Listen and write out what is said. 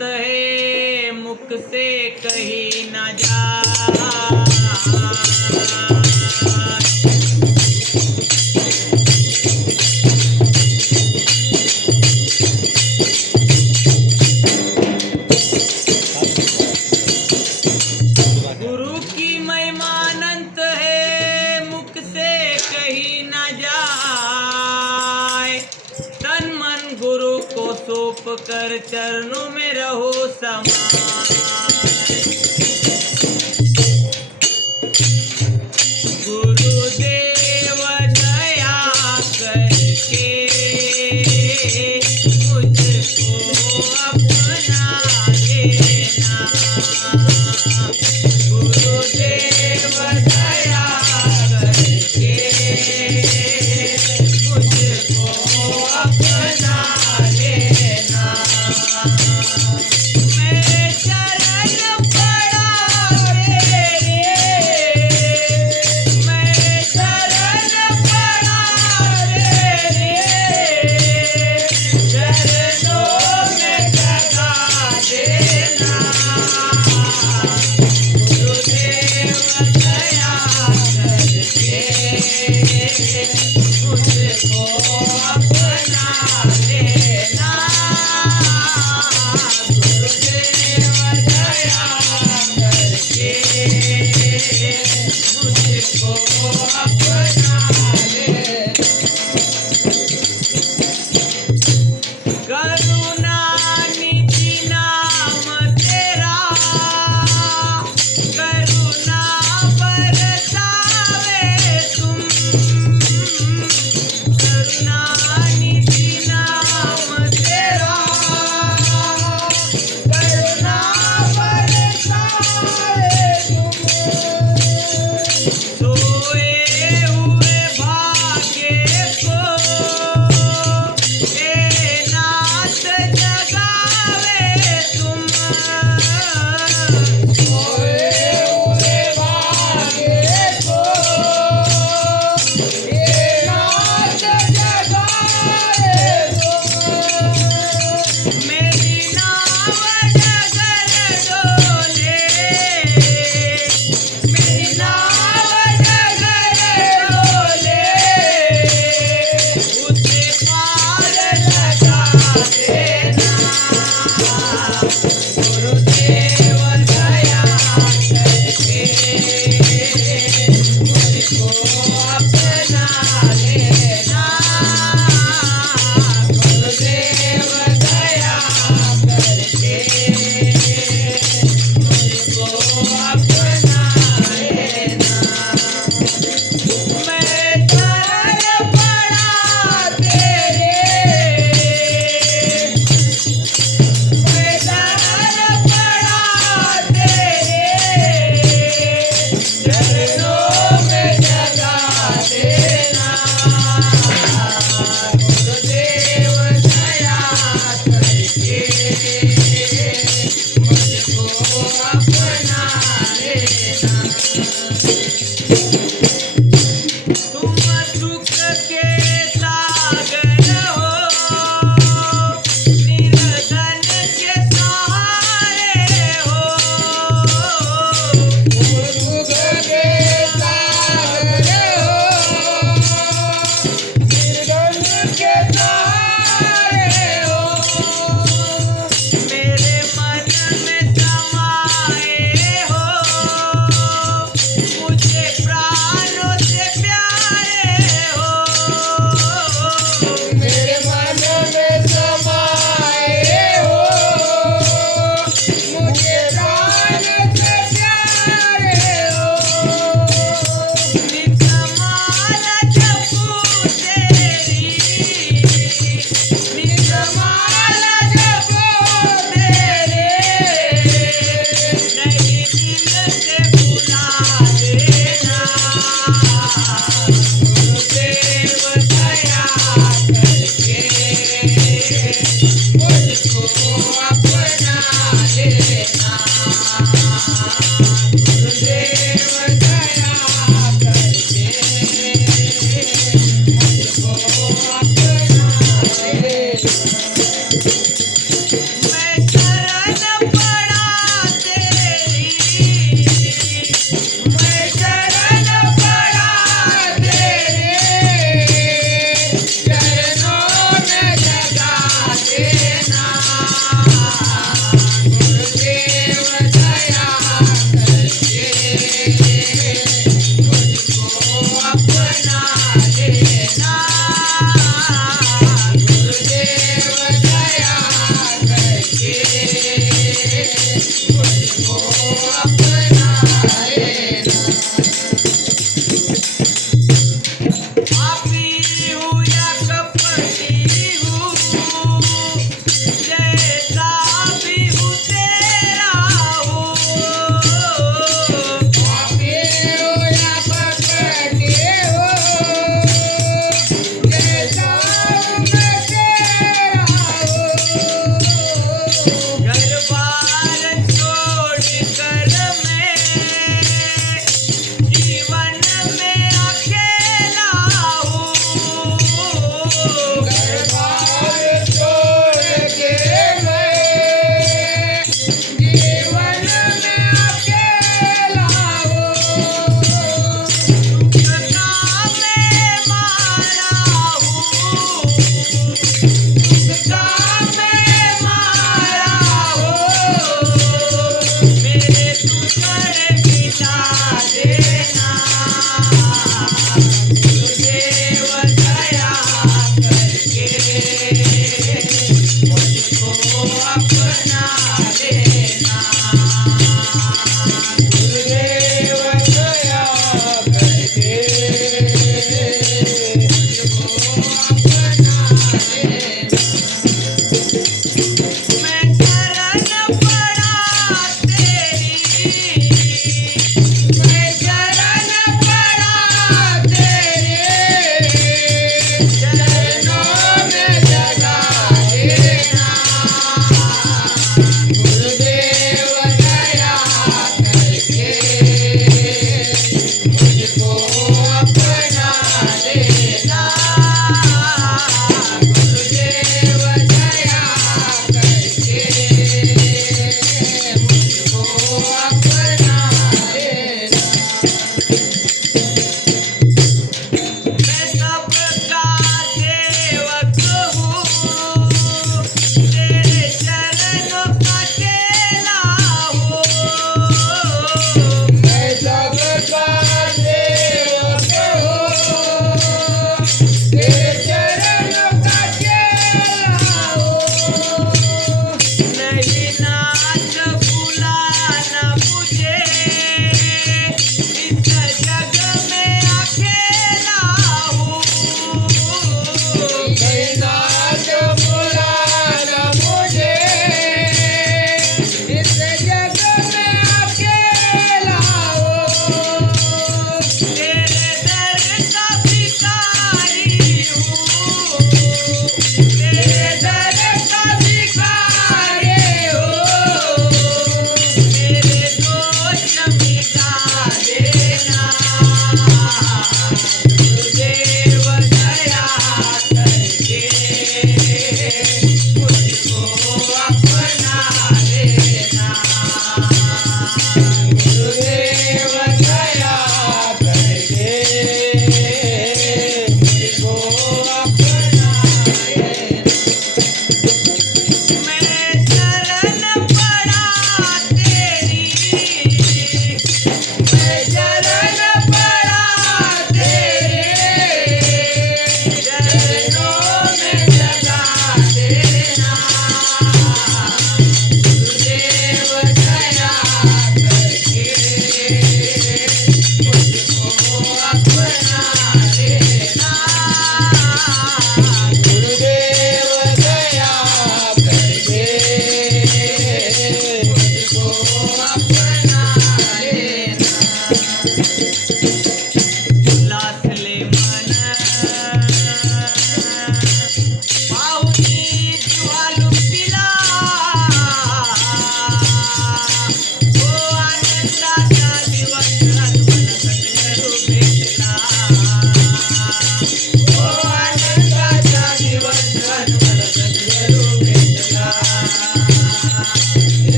परमानंत है मुख से कही न जाए। गुरु की महिमा अनंत है मुख से कही न जाए। तन मन गुरु को सौंप कर चरणों में रहो समाए। गुरुदेव दया करके मुझको अपना लेना। गुरुदेव दया करके मुझको अपना लेना। मैं चरण पड़ा तेरे, मैं चरण पड़ा तेरे, चरणों में जगा देना। गुरुदेव दया करके मुझको अपना लेना। गुरुदेव दया करके मुझको अपना लेना। करुणा निधि नाम तेरा, करुणा बरसावे तुम। करुणा निधि नाम तेरा, करुणा बरसावे तुम। सोए हुए भाग्य को हे नाथ जगावे तुम। सोए हुए भाग्य को हे नाथ जगावे तुम। मेरी नाव डगर डोले, मेरी नाव डगर डोले, उसे पार लगा देना। गुरुदेव दया करके मुझको अपना लेना। गुरुदेव दया करके मुझको अपना लेना। मैं चरण पड़ा तेरे, मैं चरण रे